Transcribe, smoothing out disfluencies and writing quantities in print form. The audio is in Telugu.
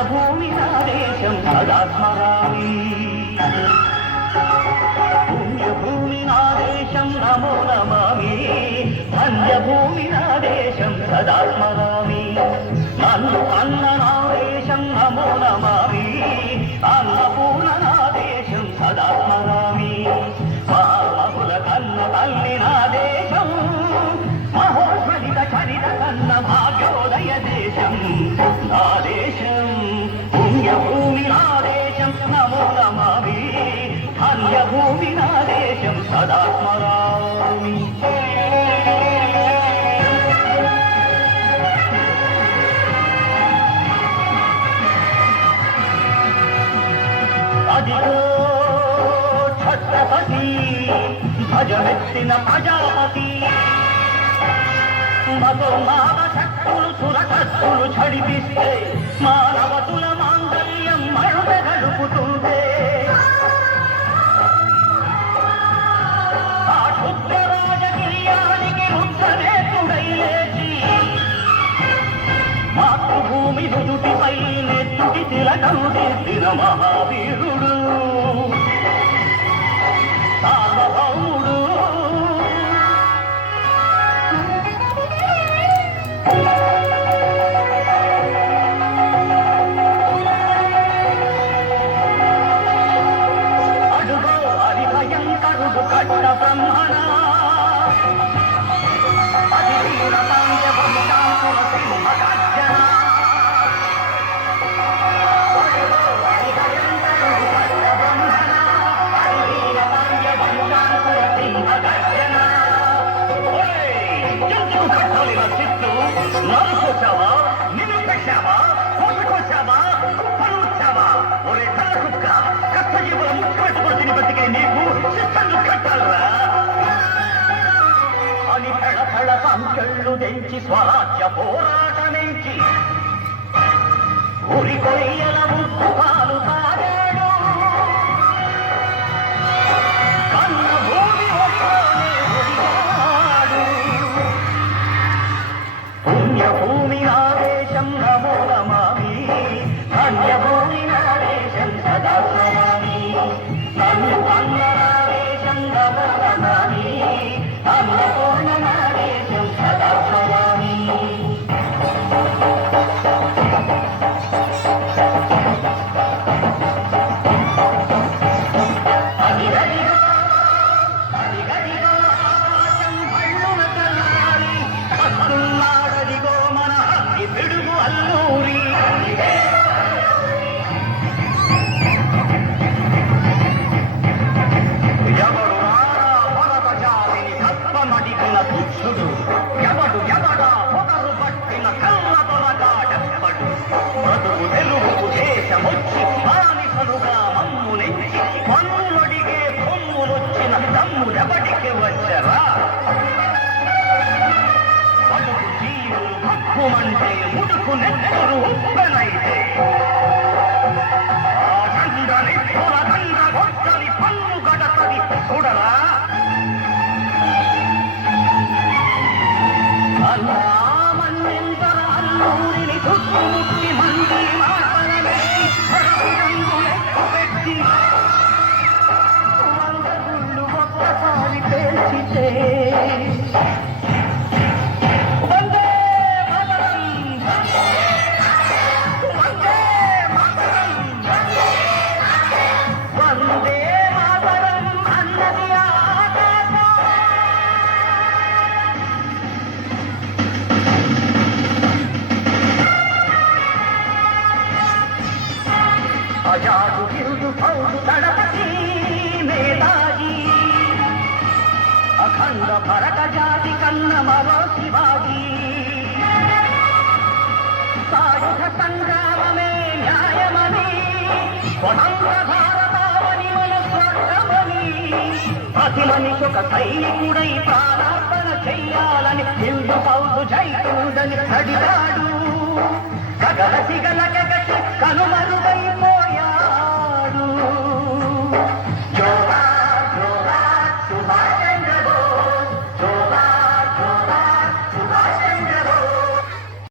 పుణ్యభూమి నా దేశం సదా స్మరామి పుణ్యభూమి నా దేశం నమో నమామి ధన్యభూమి నా దేశం సదా స్మరామి నన్ను అన్న నా దేశం నమో నమామి అన్నపూర్ణ నా దేశం సదా స్మరామి మహామహుల కన్న తల్లి నా దేశం మహోజ్వలిత చరిత కన్న భాగ్యోదయ దేశం నా దేశం పుణ్యభూమి నా దేశం నమో నమామి ధన్యభూమి నా దేశం సదా స్మరామి అదిగో ఛత్రపతి భజమెత్తిన ప్రజాపతి మధుమావ శక్తులు సురకత్తులు ఝడిపిస్తే మానవతుల మాంగళ్యం మరుడ గడుపుతుంటే ఆ క్షుద్ర రాజకీయానికి రుద్రనేతుడై లేచి మాతృభూమి నుదుటిపై నెత్తుటి తిలకం తీసిన మహావీరుడు సార్వభౌముడు అడుగో హరి భయంకరుడు కట్ట బ్రహ్మణ అది వీరతాంజ వంశాంకుర సింహ గర్జన నరుకొచ్చావా నిన్ను పెట్టావా కోసుకొచ్చావా పరుచావా ఒరే కళ్ళకుక్క కష్టజీవుల ముఖ్యమైన తిని బతికే నీకు శిక్షలు కట్టాలరా అని పెడపడ సంఖ్యలు తెంచి స్వరాజ్య పోరాటమించి ఉరి కొయ్యల ముక్కు పాలు తాగాడు కన్న భూమి ఒడిలోనే ఒడిగాడు పుణ్యభూమి నా దేశం నమో నమామి ధన్యభూమి నా దేశం సదా స్మరామి నన్ను అన్న నా దేశం నమో నమామి అన్నపూర్ణ నా దేశం సదా స్మరామి అదిగదిగో అదిగదిగో ఆకాశం భళ్ళున కల్లాలి వస్తున్నాడదిగో మన హక్కి పిడుగు అల్లూరి ఎవడు రారా భరత జాతిని తప్పమడిగిన తుచ్చుడు ఎవడు ఎవడా పొగరు పట్టిన కళ్ళ తొలగాడెవ్వడు బ్రతుకు తెలుగు దేశమొచ్చి బానిసలుగా మమ్ము నెచ్చి పన్నులొడిగే కొమ్ములొచ్చిన తమ్ముడెవడికి వచ్చరా బతుకు జీవులు హక్కుమంటే ముడుకు నెత్తరు ఉప్పెనైతే ఆ చంద్రని పొలదండ గొడ్డలి పన్ను గడతది చూడరా అన్నా మన్నెంతర అల్లూరిని చుట్టుముట్టి మంది మాటలమెత్తి రంగులెక్కు పెట్టి వంద గుళ్ళు ఒక్కసారి పేల్చితే వందే మాతరం వందే మాతరం వందే మాతరం అన్నది ఆకాశం అజాదు గిరుడు పౌడు దళపతి నేతాజీ అఖండ భరత జాతి కన్న మరో శివాజీ సాయుధ సంగ్రామమే న్యాయమని స్వతంత్ర భారతావని మన స్వర్గమని ప్రతి మనిషి ఒక సైనికుడై ప్రాణార్పణ చెయ్యాలని హిందూ పౌరు జైకుండని అడిగాడు గగన సిగల గగసి కనుమరుగై